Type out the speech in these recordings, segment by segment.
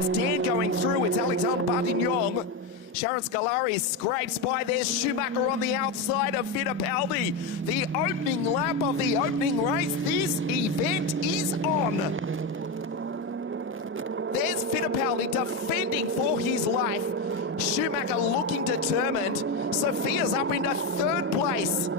It's Dan going through. It's Alexander Bartignon. Sharon Scolari scrapes by. There's Schumacher on the outside of Fittipaldi. The opening lap of the opening race. This event is on. There's Fittipaldi defending for his life. Schumacher looking determined. Sophia's up into third place.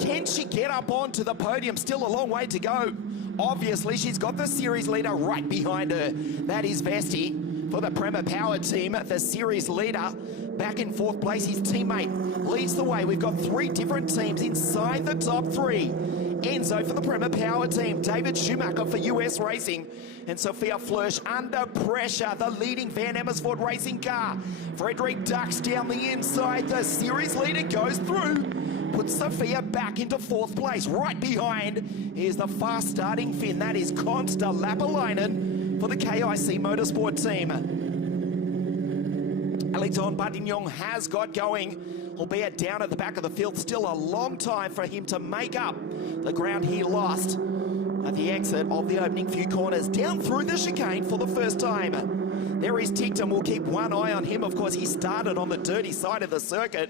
Can she get up onto the podium? Still a long way to go. Obviously, she's got the series leader right behind her. That is Vesti for the Prema Power team. The series leader back in fourth place. His teammate leads the way. We've got three different teams inside the top three. Enzo for the Prema Power team. David Schumacher for US Racing. And Sophia Flörsch under pressure. The leading Van Amersfoort racing car. Frederick ducks down the inside. The series leader goes through. Puts Sophia back into fourth place. Right behind is the fast starting Finn. That is Konsta Lapalainen for the KIC Motorsport team. Alexandre Bartignon has got going, albeit down at the back of the field. Still a long time for him to make up the ground he lost at the exit of the opening few corners. Down through the chicane for the first time. There is Tictum. We'll keep one eye on him. Of course, he started on the dirty side of the circuit.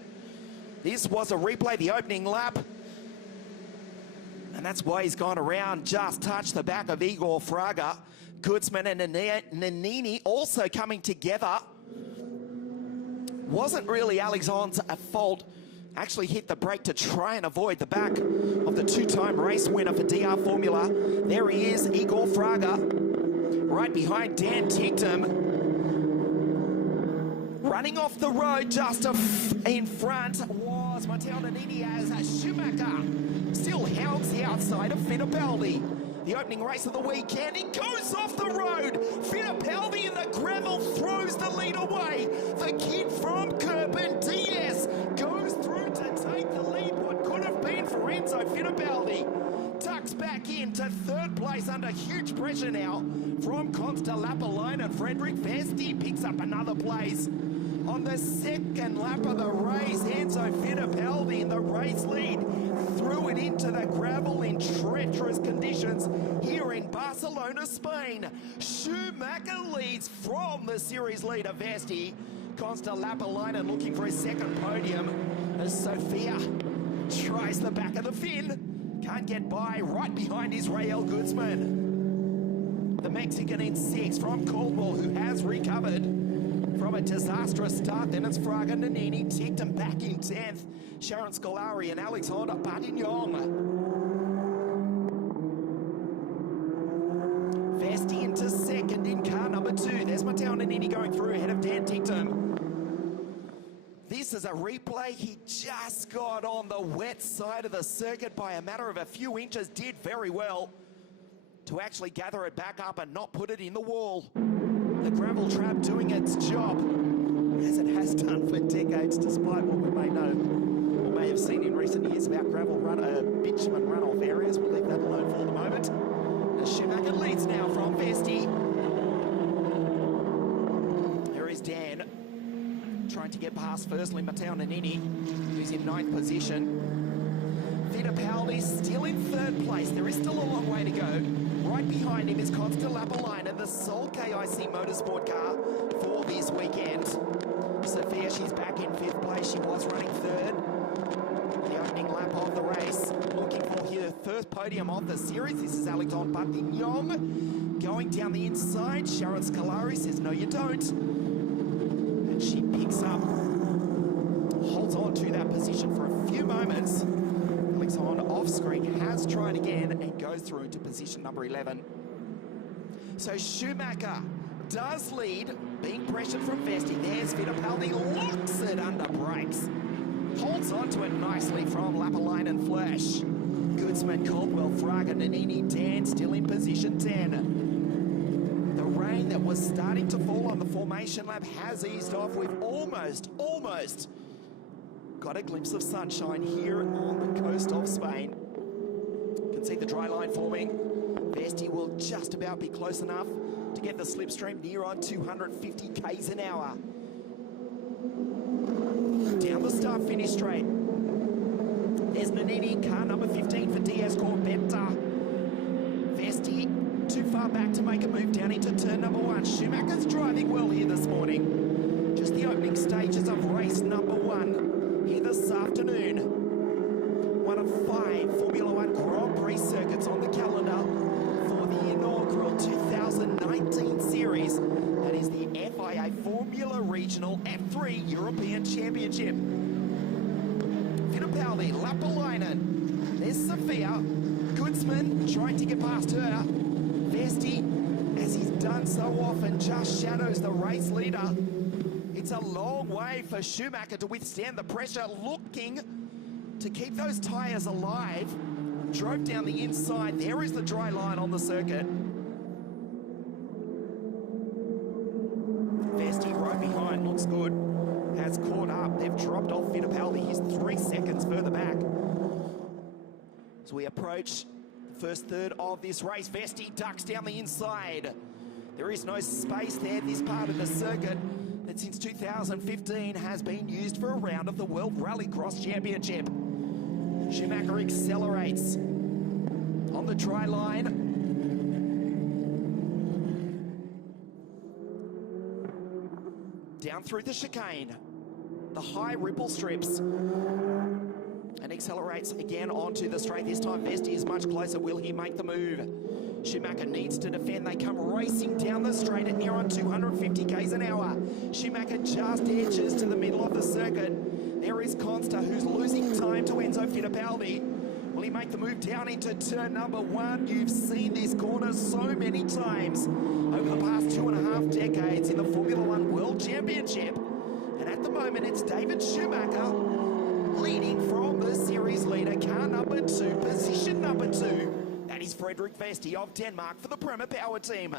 This was a replay, the opening lap. And that's why he's gone around, just touched the back of Igor Fraga. Goodsman and Nanini also coming together. Wasn't really Alexandre's fault. Actually hit the brake to try and avoid the back of the two-time race winner for DR Formula. There he is, Igor Fraga, right behind Dan Tictum. Running off the road just in front was Matteo Nanini as Schumacher still hounds the outside of Fittipaldi. The opening race of the weekend, he goes off the road. Fittipaldi in the gravel throws the lead away. The kid from Kirpin, DS, goes through to take the lead. What could have been for Enzo Fittipaldi tucks back into third place under huge pressure now from Consta Lapalainen. Frederick Vesti picks up another place. On the second lap of the race, Enzo Fittipaldi in the race lead threw it into the gravel in treacherous conditions here in Barcelona, Spain. Schumacher leads from the series leader, Vesti. Consta Lapalainen looking for his second podium as Sofia tries the back of the fin. Can't get by, right behind Israel Goodsman. The Mexican in sixth from Caldwell, who has recovered from a disastrous start. Then it's Fraga Nanini, Tictum back in 10th. Sharon Scolari and Alexandre Batignon. Vesti into second in car number 2. There's Matteo Nanini going through ahead of Dan Tictum. This is a replay. He just got on the wet side of the circuit by a matter of a few inches. Did very well to actually gather it back up and not put it in the wall. The gravel trap doing its job, as it has done for decades, despite what we may know or may have seen in recent years about gravel bitumen runoff areas. We'll leave that alone for the moment. As Schumacher leads now from Vesti. There is Dan, trying to get past firstly Matteo Nanini, who's in 9th position. Fittipaldi still in 3rd place. There is still a long way to go. Right behind him is Consta Lapalainen, the sole KIC Motorsport car for this weekend. Sophia, she's back in 5th place. She was running 3rd. The opening lap of the race, looking for her first podium of the series. This is Alexandre Batignon going down the inside. Sharon Scolari says, no, you don't. And she picks up, holds on to that position for a few moments. Alexandre off screen has tried again and goes through to position number 11. So Schumacher does lead, being pressured from Vesti. There's Fittipaldi, locks it under brakes. Holds on to it nicely from Lapalainen Flash. Goodsman, Caldwell, Fraga, Nanini, Dan still in position 10. The rain that was starting to fall on the formation lap has eased off. We've almost got a glimpse of sunshine here on the coast of Spain. You can see the dry line forming. Vesti will just about be close enough to get the slipstream near on 250 k's an hour. Down the start-finish straight. There's Nanini, car number 15 for DS Corbetta. Vesti too far back to make a move down into turn number 1. Schumacher's driving well here this morning. Just the opening stages of race number 1 here this afternoon. One of 5 Formula 1 Grand Prix circuits on the calendar for the inaugural 2019 series. That is the FIA Formula Regional F3 European Championship. Fittipaldi, Lapalainen, there's Sophia. Goodsman trying to get past her. Vesti, as he's done so often, just shadows the race leader. It's a long way for Schumacher to withstand the pressure, looking to keep those tyres alive. Drove down the inside. There is the dry line on the circuit. Vesti right behind, looks good. Has caught up. They've dropped off Fittipaldi. He's 3 seconds further back. As we approach the first third of this race, Vesti ducks down the inside. There is no space there. This part of the circuit that since 2015 has been used for a round of the World Rallycross Championship. Schumacher accelerates on the dry line. down through the chicane, the high ripple strips, and accelerates again onto the straight. This time Vesti is much closer. Will he make the move? Schumacher needs to defend. They come racing down the straight at near on 250 k's an hour. Schumacher just edges to the middle of the circuit. There is Consta, who's losing time to Enzo Fittipaldi. Will he make the move down into turn number 1? You've seen this corner so many times over the past 2.5 decades in the Formula One World Championship. And at the moment, it's David Schumacher leading from the series leader, car number 2, position number 2. That is Frederik Vesti of Denmark for the Prema Power team.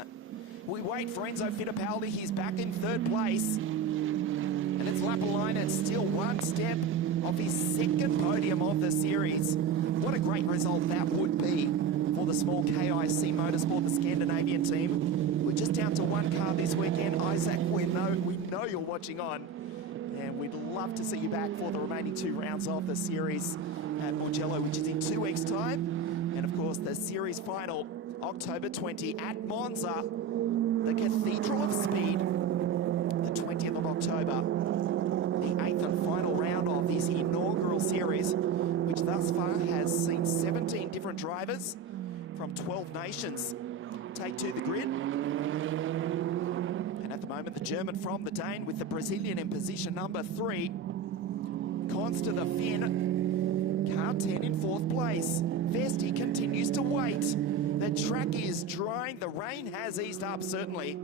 We wait for Enzo Fittipaldi. He's back in 3rd place. And it's Lapalainen, still one step off his 2nd podium of the series. What a great result that would be for the small KIC Motorsport, the Scandinavian team. We're just down to one car this weekend. Isaac, we know you're watching on. And we'd love to see you back for the remaining 2 rounds of the series at Mugello, which is in 2 weeks' time. And of course, the series final, October 20 at Monza, the Cathedral of Speed, the 20th of October, the 8th and final round of this inaugural series, which thus far has seen 17 different drivers from 12 nations take to the grid. And at the moment, the German from the Dane with the Brazilian in position number 3. Consta the Finn, car 10 in 4th place. Vesti continues to wait. The track is drying. The rain has eased up, certainly.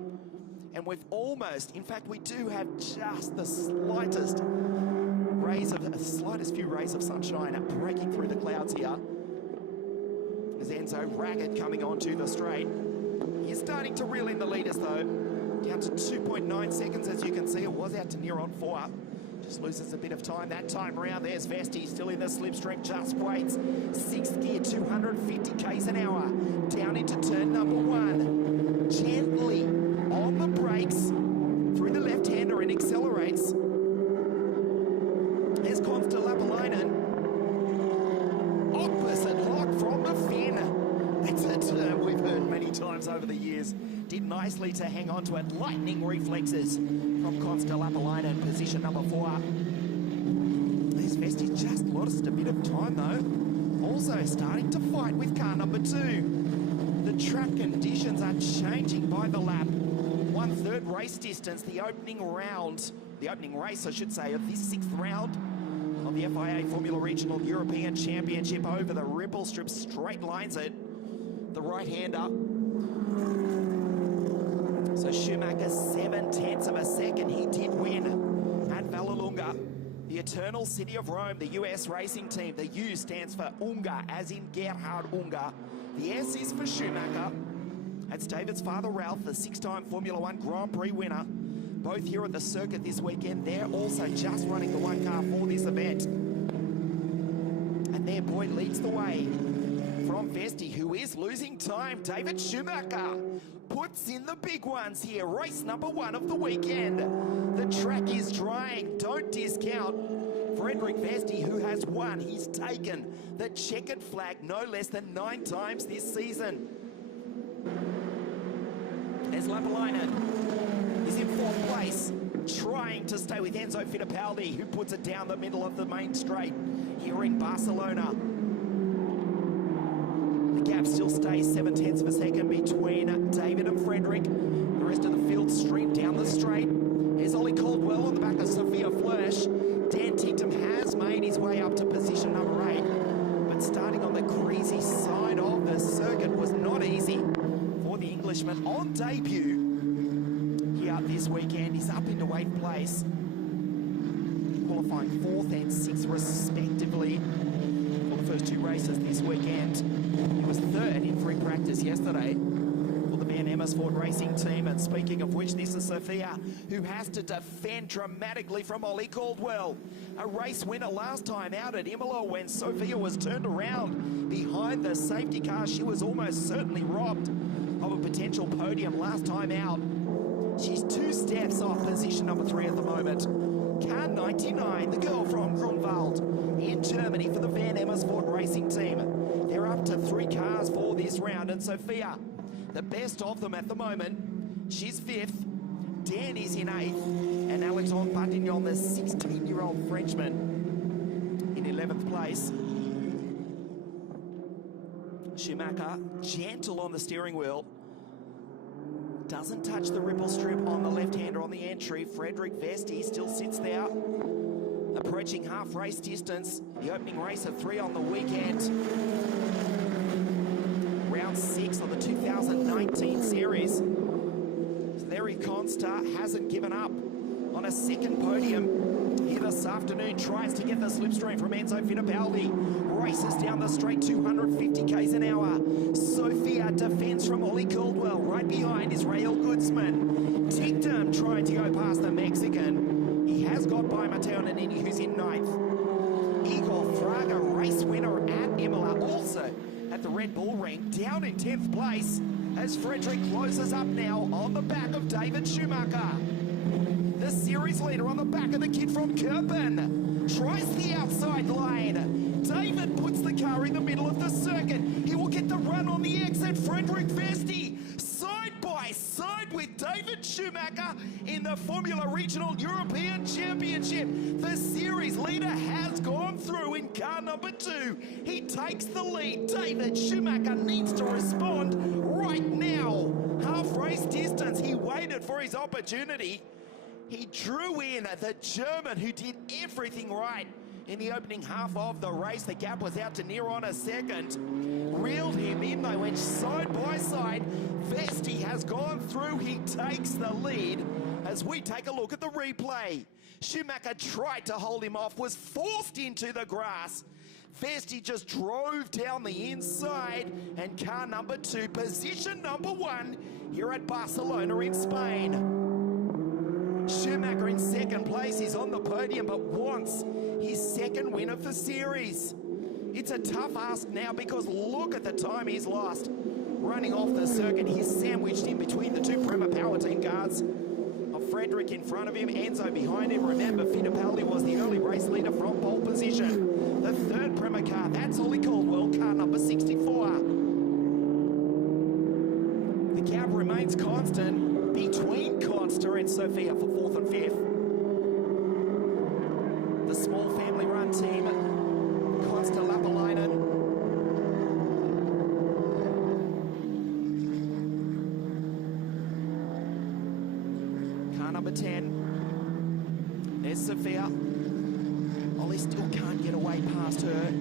And we've almost, in fact, we do have just the slightest few rays of sunshine breaking through the clouds here. As Enzo ragged coming onto the straight. He's starting to reel in the leaders, though. Down to 2.9 seconds, as you can see. It was out to near on 4. Just loses a bit of time that time around. There's Vesti still in the slipstream, just waits. 6th gear, 250 k's an hour. Down into turn number 1. Gently on the brakes through the left-hander and accelerates. There's Consta Lapalainen. Opposite lock from the Finn. That's a term we've heard many times over the years. Did nicely to hang on to it. Lightning reflexes from Consta Lapalainen, position number 4. There's Vesti just lost a bit of time though. Also starting to fight with car number 2. The track conditions are changing by the lap. 1/3 race distance, the opening race I should say, of this 6th round of the FIA Formula Regional European Championship over the ripple strip, straight lines it. The right-hander. So Schumacher, 7/10 of a second. He did win at Vallelunga, the Eternal City of Rome, the US racing team. The U stands for Ungar, as in Gerhard Ungar. The S is for Schumacher. That's David's father, Ralph, the 6-time Formula One Grand Prix winner. Both here at the circuit this weekend. They're also just running the one car for this event. And their boy leads the way from Vesti, who is losing time. David Schumacher puts in the big ones here. Race number 1 of the weekend. The track is drying. Don't discount Frederik Vesti, who has won. He's taken the checkered flag no less than 9 times this season. There's Lapalainen. He's in 4th place, trying to stay with Enzo Fittipaldi, who puts it down the middle of the main straight here in Barcelona. The gap still stays 7/10 of a second between David and Frederik. The rest of the field streamed down the straight. Here's Ollie Caldwell on the back of Sophia Flörsch. Dan Tinctum has made his way up to position number 8, but starting on the greasy side of the circuit was not easy for the Englishman on debut here this weekend. He's up into 8th place, qualifying 4th and 6th respectively for the first 2 races this weekend. He was 3rd in free practice yesterday for the Van Amersfoort racing team. And speaking of which, this is Sophia, who has to defend dramatically from Ollie Caldwell. A race winner last time out at Imola when Sophia was turned around behind the safety car. She was almost certainly robbed of a potential podium last time out. She's 2 steps off position number 3 at the moment. Car 99, the girl from Grunwald in Germany for the Van Amersfoort racing team. They're up to 3 cars for this round, and Sophia, the best of them at the moment. She's 5th. Dan is in 8th, and Alexandre Batignon, the 16-year-old Frenchman, in 11th place. Schumacher, gentle on the steering wheel. Doesn't touch the ripple strip on the left-hander on the entry. Frederick Vesti still sits there. Approaching half race distance. The opening race of 3 on the weekend. Round 6 of the 2019 series. Larry Conster hasn't given up on a second podium here this afternoon. Tries to get the slipstream from Enzo Fittipaldi. Races down the straight 250 k's an hour. Sophia defends from Ollie Caldwell. Right behind is Rael Goodsman. Tigdom trying to go past the Mexican. He has got by Matteo Nannini, who's in 9th. Igor Fraga, race winner at Imola, also at the Red Bull Ring, down in 10th place as Frederick closes up now on the back of David Schumacher. The series leader on the back of the kid from Kirpen. Tries the outside line. David puts the car in the middle of the circuit. He will get the run on the exit. Frederick Vesti side by side with David Schumacher in the Formula Regional European Championship. The series leader has gone through in car number 2. He takes the lead. David Schumacher needs to respond right now. Half race distance. He waited for his opportunity. He drew in the German who did everything right in the opening half of the race. The gap was out to near on a second. Reeled him in, they went side by side. Vesti has gone through, he takes the lead as we take a look at the replay. Schumacher tried to hold him off, was forced into the grass. Vesti just drove down the inside, and car number 2, position number 1 here at Barcelona in Spain. Schumacher in second place, he's on the podium but wants his second win of the series. It's a tough ask now because look at the time he's lost. Running off the circuit, he's sandwiched in between the 2 Prema Power Team cars. Frederick in front of him, Enzo behind him. Remember, Fittipaldi was the early race leader from pole position. The 3rd Prema car, that's Ollie Caldwell, car number 64. The gap remains constant between Conster and Sophia for 4th and 5th. The small family-run team, Conster Lapalainen. Car number 10. There's Sophia. Ollie still can't get away past her.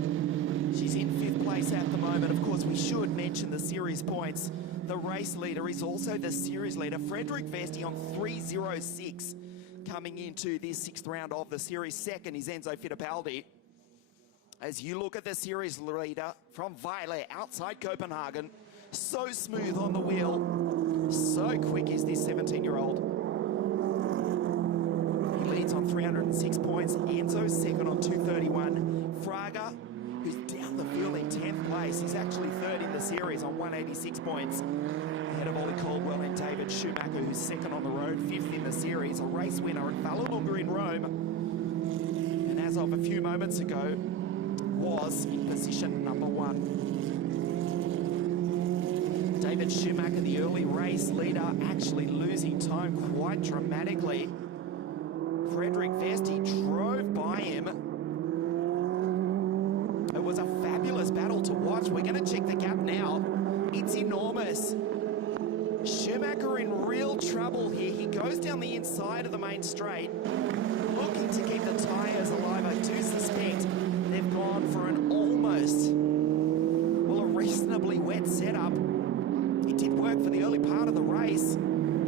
She's in 5th place at the moment. Of course, we should mention the series points. The race leader is also the series leader, Frederick Vesti, on 3:06 coming into this 6th round of the series. 2nd is Enzo Fittipaldi. As you look at the series leader from Vejle outside Copenhagen, so smooth on the wheel, so quick is this 17-year-old. He leads on 306 points. Enzo's 2nd on 231. Fraga, who's down the field in 10th place. He's actually 3rd in the series on 186 points. Ahead of Ollie Caldwell and David Schumacher, who's 2nd on the road, 5th in the series, a race winner at Vallelunga in Rome. And as of a few moments ago, was in position number 1. David Schumacher, the early race leader, actually losing time quite dramatically. Frederick Vesti drove by him. It was a fabulous battle to watch. We're going to check the gap now. It's enormous. Schumacher in real trouble here. He goes down the inside of the main straight, looking to keep the tyres alive. I do suspect they've gone for an almost, well, a reasonably wet setup. It did work for the early part of the race,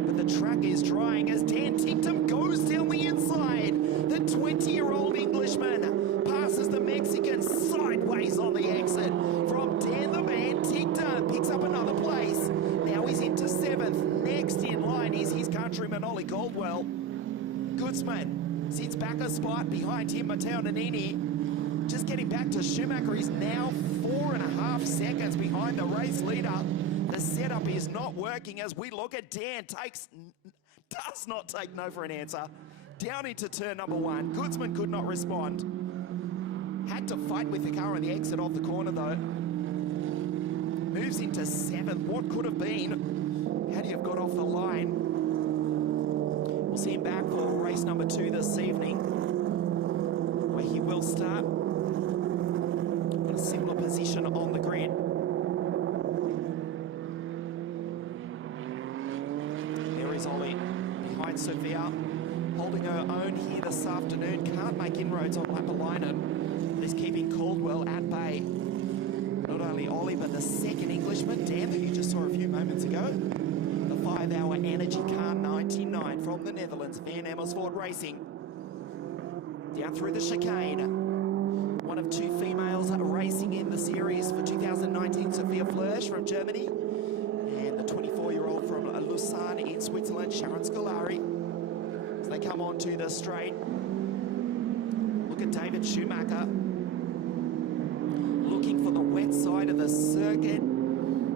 but the track is drying as Dan Tigdom goes down the inside. The 20-year-old Englishman passes the Mexican sideways on the exit. From Dan the Man, Tigdom picks up another place. Now he's into 7th. Next in line is his countryman, Ollie Caldwell. Goodsman sits back a spot behind him, Matteo Nannini. Just getting back to Schumacher. He's now 4.5 seconds behind the race leader. The setup is not working as we look at Dan. Does not take no for an answer. Down into turn number 1. Goodsman could not respond. Had to fight with the car on the exit off the corner though. Moves into 7th. What could have been had he have got off the line. We'll see him back for race number 2 this evening, where he will start in a similar position on the grid. There is Ollie behind Sophia, holding her own here this afternoon. Can't make inroads on Lapalainen. This keeping Caldwell at bay. Not only Ollie, but the second Englishman, Dan, that you just saw a few moments ago. The 5-hour Energy Car 99 from the Netherlands, Van Amersfoort Racing. Down through the chicane. One of 2 females racing in the series for 2019, Sophia Flörsch from Germany. And the 24-year-old from Lausanne in Switzerland, Sharon Scolari. As they come onto the straight. Look at David Schumacher. Looking for the wet side of the circuit.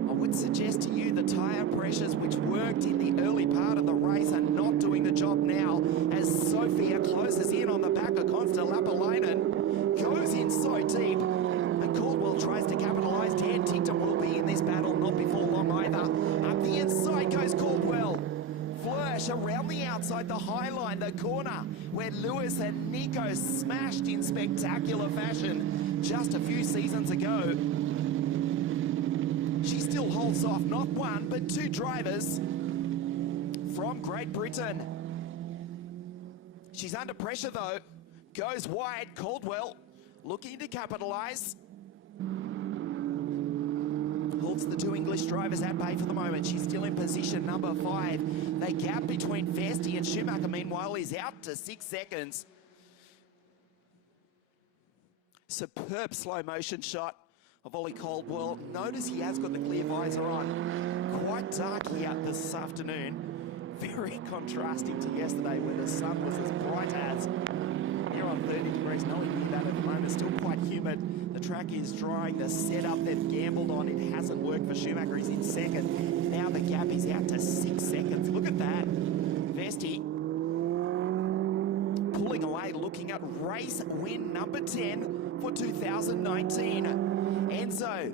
I would suggest to you the tyre pressures which worked in the early part of the race are not doing the job now, as Sophia closes in on the back of Consta Lapalainen, goes in so deep, and Caldwell tries to capitalise. Dan Tincton will be in this battle not before long either. Up the inside goes Caldwell. Flörsch around the outside, the high line, the corner, where Lewis and Nico smashed in spectacular fashion just a few seasons ago. She still holds off not 1, but 2 drivers from Great Britain. She's under pressure though, goes wide. Caldwell looking to capitalise. Holds the 2 English drivers at bay for the moment. She's still in position number 5. The gap between Vesti and Schumacher, meanwhile, is out to 6 seconds. Superb slow motion shot of Ollie Caldwell. Notice he has got the clear visor on. Quite dark here this afternoon. Very contrasting to yesterday when the sun was as bright as. Here on 30 degrees, nowhere near that at the moment. Still quite humid. The track is drying. The setup they've gambled on, it hasn't worked for Schumacher. He's in second. Now the gap is out to 6 seconds. Look at that. Vesti pulling away, looking at race win number 10 for 2019. Enzo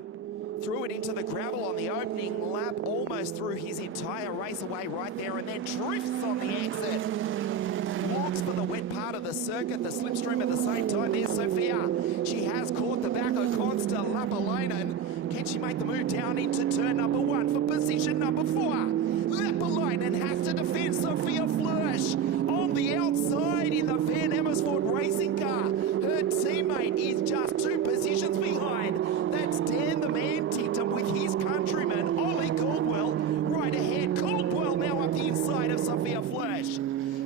threw it into the gravel on the opening lap, almost threw his entire race away right there, and then drifts on the exit. Walks for the wet part of the circuit, the slipstream at the same time. There's Sophia. She has caught the back of Consta Lapalainen. Can she make the move down into turn number 1 for position number 4? Lapalainen has to defend Sophia Flörsch on the outside in the Van Amersfoort racing car. Her teammate is just 2 positions behind. That's Dan the Man Tincton with his countryman, Ollie Caldwell, right ahead. Caldwell now up the inside of Sophia Flörsch.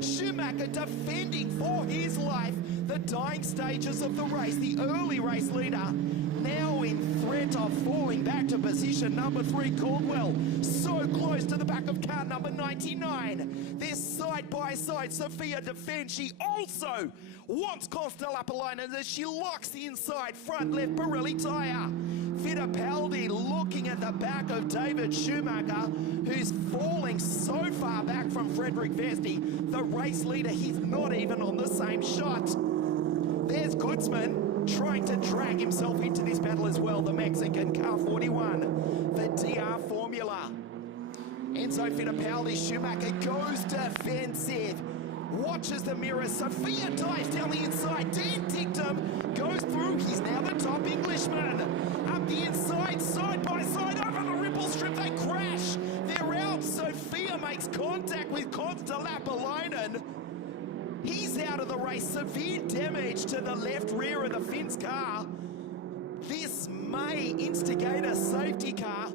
Schumacher defending for his life the dying stages of the race. The early race leader now in threat of falling back to position number 3. Caldwell so close to the back of car number 99. They're side by side. Sophia defends. She also wants Consta Lapalainen as she locks the inside front left Pirelli tyre. Fittipaldi looking at the back of David Schumacher, who's falling so far back from Frederick Vesti. The race leader, he's not even on the same shot. There's Goodsman trying to drag himself into this battle as well. The Mexican car 41 for DR Formula. Enzo Fittipaldi, Schumacher goes defensive. Watches the mirror. Sophia dives down the inside. Dan Tincton goes through. He's now the top Englishman. Up the inside, side by side, over the ripple strip. They crash. They're out. Sophia makes contact with Consta Lapalainen. He's out of the race. Severe damage to the left rear of the Finns car. This may instigate a safety car.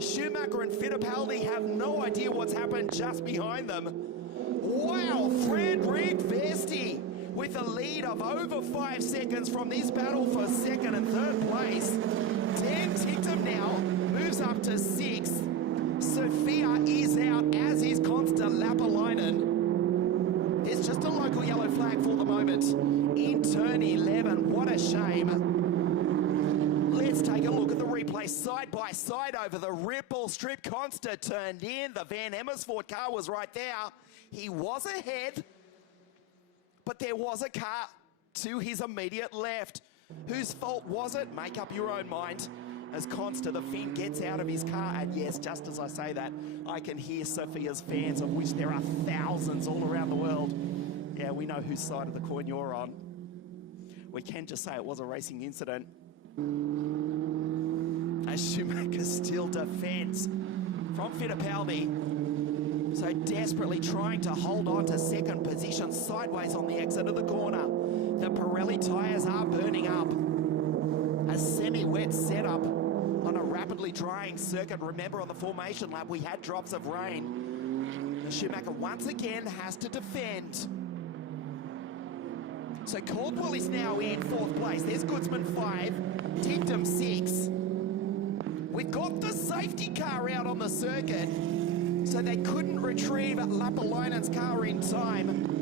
Schumacher and Fittipaldi have no idea what's happened just behind them. Wow, Frederick Vesti with a lead of over 5 seconds from this battle for 2nd and 3rd place. Dan Tincton now moves up to 6th. Sophia is out, as is Consta Lapalainen. There's just a local yellow flag for the moment in turn 11. What a shame. Let's take a look at the replay side by side over the ripple strip. Consta turned in. The Van Amersfoort car was right there. He was ahead, but there was a car to his immediate left. Whose fault was it? Make up your own mind. as Consta, the Finn, gets out of his car. And yes, just as I say that, I can hear Sophia's fans, of which there are thousands all around the world. Yeah, we know whose side of the coin you're on. We can just say it was a racing incident. As Schumacher still defends from Fittipaldi. So desperately trying to hold on to second position sideways on the exit of the corner. The Pirelli tyres are burning up. A semi-wet setup on a rapidly drying circuit. Remember, on the formation lap, we had drops of rain. The Schumacher once again has to defend. So Caldwell is now in 4th place. There's Goodsman 5, Tictum 6. We've got the safety car out on the circuit, so they couldn't retrieve Lapalainen's car in time.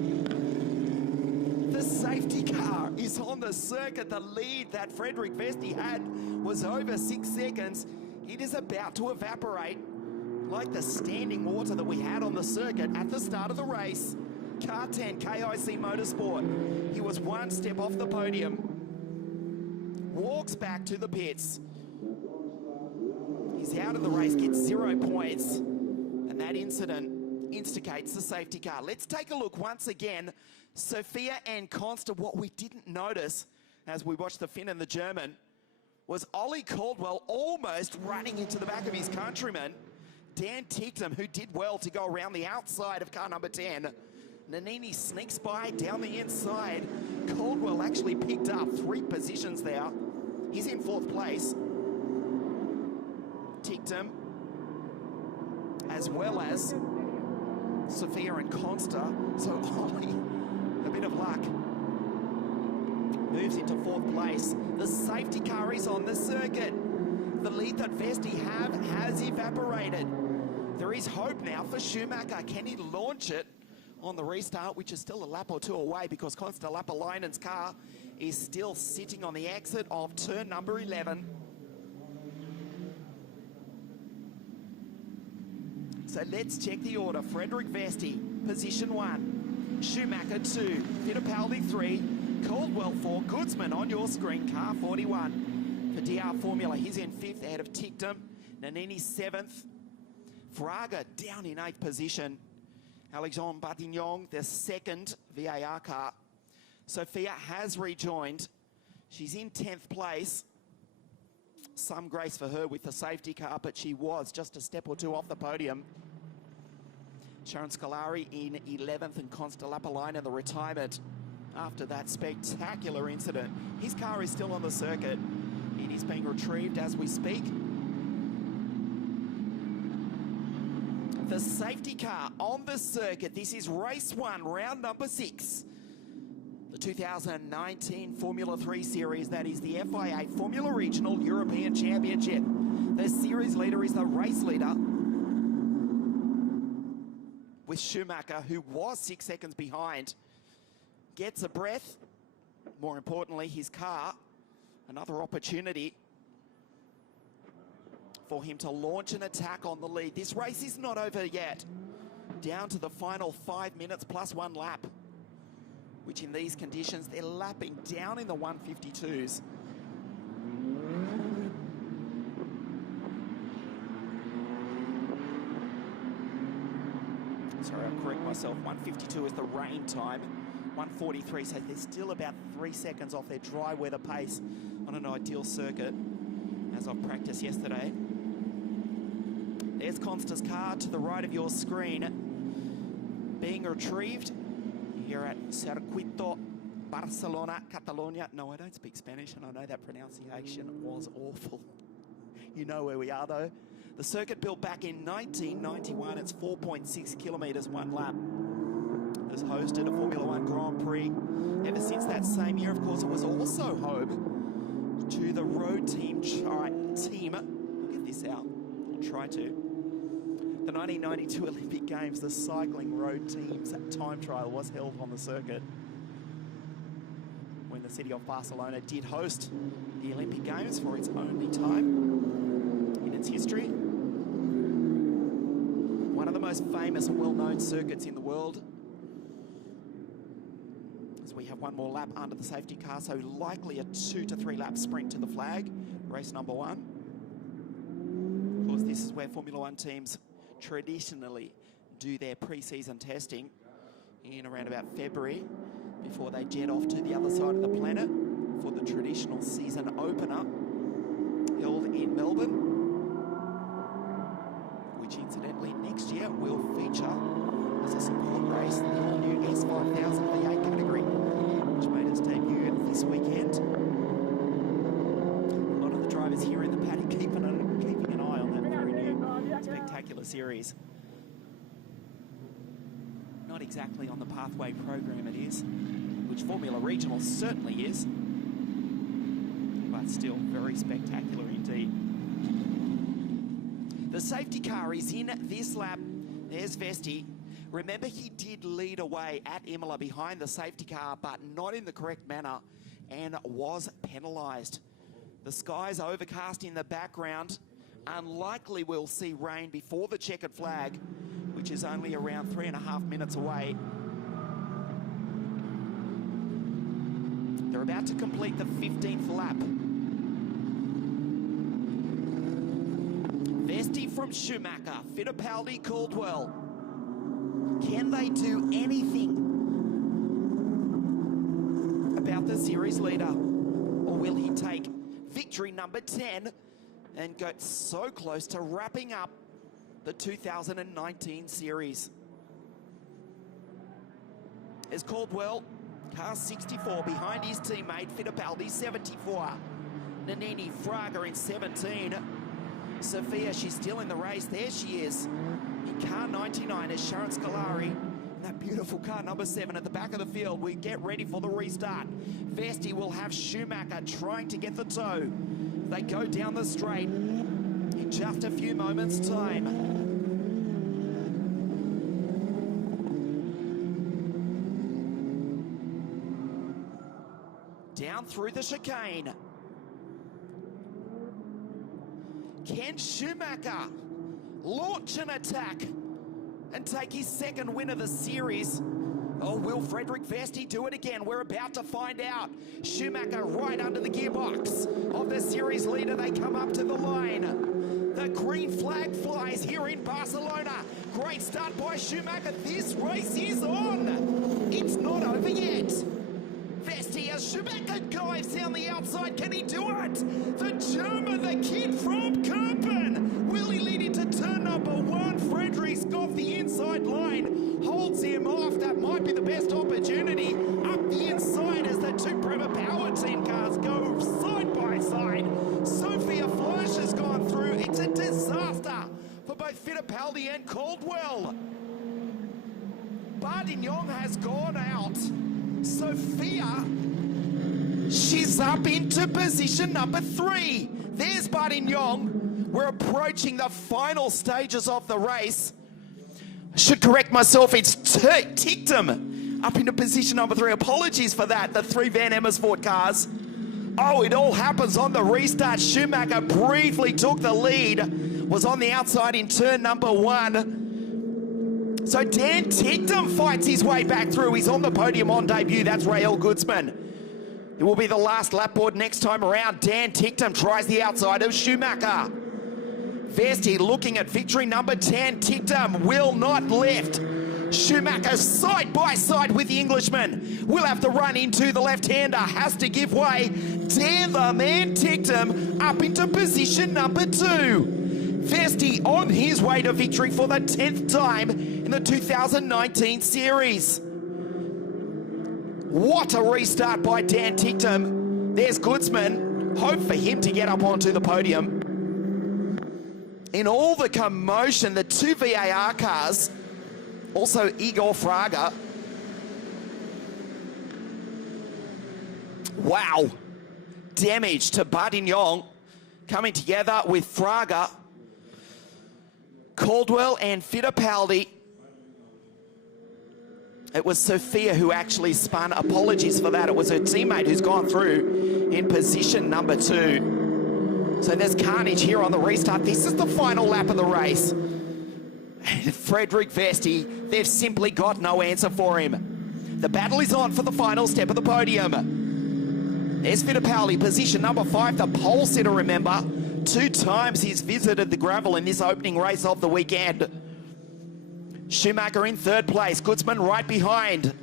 The safety car is on the circuit. The lead that Frederik Vesti had was over 6 seconds. It is about to evaporate like the standing water that we had on the circuit at the start of the race. Car 10, KIC Motorsport. He was one step off the podium. Walks back to the pits. He's out of the race, gets 0 points. And that incident instigates the safety car. Let's take a look once again. Sophia and Consta. What we didn't notice as we watched the Finn and the German was Ollie Caldwell almost running into the back of his countryman, Dan Tictum, who did well to go around the outside of car number 10. Nannini sneaks by down the inside. Caldwell actually picked up 3 positions there. He's in 4th place. Tictum, as well as Sophia and Consta. So Ollie, a bit of luck, moves into 4th place. The safety car is on the circuit. The lead that Vesti has evaporated. There is hope now for Schumacher. Can he launch it on the restart, which is still a lap or 2 away, because Consta Lapalainen's car is still sitting on the exit of turn number 11. So let's check the order. Frederik Vesti, position 1. Schumacher 2. Fittipaldi 3. Caldwell 4. Goodsman on your screen, car 41. For DR Formula, he's in 5th ahead of Tictum. Nannini 7th. Fraga down in 8th position. Alexandre Bartignon, the 2nd VAR car. Sophia has rejoined. She's in 10th place. Some grace for her with the safety car, but she was just a step or 2 off the podium. Sharon Scolari in 11th, and Consta Lapalainen, the retirement after that spectacular incident. His car is still on the circuit. It is being retrieved as we speak. The safety car on the circuit. This is race 1, round number 6. The 2019 Formula 3 Series, that is the FIA Formula Regional European Championship. The series leader is the race leader, with Schumacher, who was 6 seconds behind. Gets a breath. More importantly, his car, another opportunity for him to launch an attack on the lead. This race is not over yet. Down to the final 5 minutes plus 1 lap, which in these conditions, they're lapping down in the 152s. Sorry, I'll correct myself. 152 is the rain time. 143, so they're still about 3 seconds off their dry weather pace on an ideal circuit, as I've practiced yesterday. There's Consta's car to the right of your screen, being retrieved here at Circuit De Barcelona-Catalunya. No, I don't speak Spanish, and I know that pronunciation was awful. You know where we are, though. The circuit built back in 1991. It's 4.6 kilometres, 1 lap. It has hosted a Formula 1 Grand Prix ever since that same year. Of course, it was also home to the road team. I'll get this out. I'll try to. The 1992 Olympic Games, the cycling road team's time trial was held on the circuit when the city of Barcelona did host the Olympic Games for its only time in its history. One of the most famous and well-known circuits in the world. As we have one more lap under the safety car, so likely a 2 to 3 lap sprint to the flag, race number 1. This is where Formula One teams traditionally do their pre-season testing in around about February before they jet off to the other side of the planet for the traditional season opener held in Melbourne, which incidentally next year will feature as a support race the all-new S5000 V8 category, which made its debut this weekend. A lot of the drivers here in the paddock keeping an eye on that very new spectacular series. Not exactly on the pathway program it is, which Formula Regional certainly is, but still very spectacular indeed. The safety car is in this lap. There's Vesti. Remember, he did lead away at Imola behind the safety car, but not in the correct manner, and was penalised. The sky's overcast in the background. Unlikely we'll see rain before the checkered flag, which is only around 3.5 minutes away. They're about to complete the 15th lap. Vesti from Schumacher, Fittipaldi, Caldwell. Can they do anything about the series leader? Or will he take victory number 10 and go so close to wrapping up the 2019 series? As Caldwell, car 64 behind his teammate Fittipaldi, 74. Nannini, Fraga in 17. Sophia, she's still in the race. There she is. In car 99 is Sharon Scolari. And that beautiful car number 7 at the back of the field. We get ready for the restart. Vesti will have Schumacher trying to get the toe. They go down the straight in just a few moments' time. Down through the chicane. Can Schumacher launch an attack and take his second win of the series? Or will Frederick Vesti do it again? We're about to find out. Schumacher right under the gearbox of the series leader. They come up to the line. The green flag flies here in Barcelona. Great start by Schumacher. This race is on. It's not over yet. Vesti as Schumacher dives down the outside. Can he do it? The German, the kid from Kerpen. Will he lead into turn number 1? Frederick's got the inside line. Holds him off. That might be the best opportunity. Up the inside as the two Prema Power Team cars go side by side. Sophia Flash has gone through. It's a disaster for both Fittipaldi and Caldwell. Bardignon has gone out. Sophia, she's up into position number 3. There's Bardignon. We're approaching the final stages of the race. I should correct myself, it's Ticktum up into position number 3. Apologies for that, the 3 Van Amersfoort cars. Oh, it all happens on the restart. Schumacher briefly took the lead, was on the outside in turn number 1. So Dan Ticktum fights his way back through. He's on the podium on debut. That's Rael Goodsman. It will be the last lap board next time around. Dan Ticktum tries the outside of Schumacher. Vesti looking at victory number 10. Ticktum will not lift. Schumacher side by side with the Englishman. Will have to run into the left-hander. Has to give way. Dan the man Ticktum up into position number 2. Vesti on his way to victory for the 10th time in the 2019 series. What a restart by Dan Ticktum. There's Goodsman. Hope for him to get up onto the podium. In all the commotion, the 2 VAR cars, also Igor Fraga. Wow. Damage to Bardignon coming together with Fraga. Caldwell and Fittipaldi. It was Sophia who actually spun. Apologies for that. It was her teammate who's gone through in position number 2. So there's carnage here on the restart. This is the final lap of the race. Frederick Vesti, they've simply got no answer for him. The battle is on for the final step of the podium. There's Fittipaldi, position number 5, the pole sitter, remember. 2 times he's visited the gravel in this opening race of the weekend. Schumacher in 3rd place, Goodsman right behind.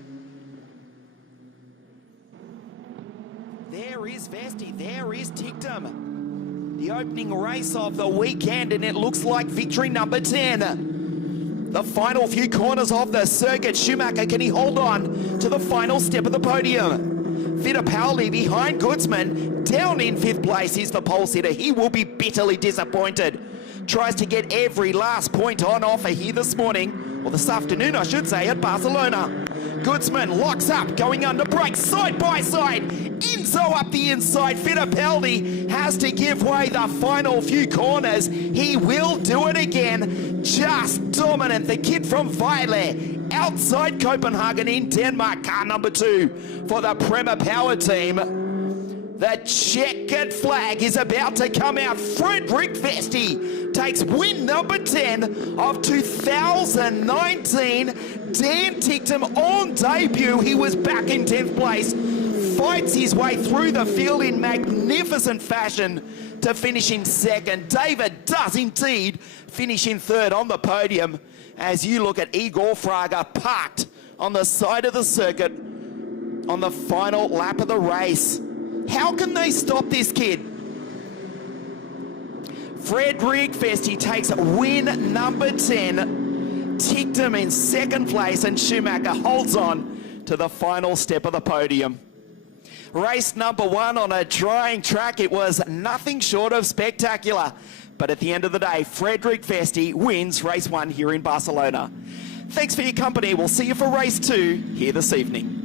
There is Vesti, there is Tictum. The opening race of the weekend, and it looks like victory number 10. The final few corners of the circuit. Schumacher, can he hold on to the final step of the podium? Fittipaldi behind Goodsman, down in 5th place. He's the pole sitter. He will be bitterly disappointed. Tries to get every last point on offer here this morning, or this afternoon I should say, at Barcelona. Goodsman locks up, going under brakes, side by side. Enzo up the inside. Fittipaldi has to give way the final few corners. He will do it again. Just dominant. The kid from Vejle, outside Copenhagen in Denmark. Car number 2 for the Prema Power team. The checkered flag is about to come out. Frederick Vesti takes win number 10 of 2019. Dan Tictum on debut. He was back in 10th place. Fights his way through the field in magnificent fashion to finish in 2nd. David does indeed finish in 3rd on the podium as you look at Igor Fraga parked on the side of the circuit on the final lap of the race. How can they stop this kid? Frederick Vesti takes win number 10. Tictum in 2nd place, and Schumacher holds on to the final step of the podium. Race number 1 on a drying track. It was nothing short of spectacular. But at the end of the day, Frederick Vesti wins race 1 here in Barcelona. Thanks for your company. We'll see you for race 2 here this evening.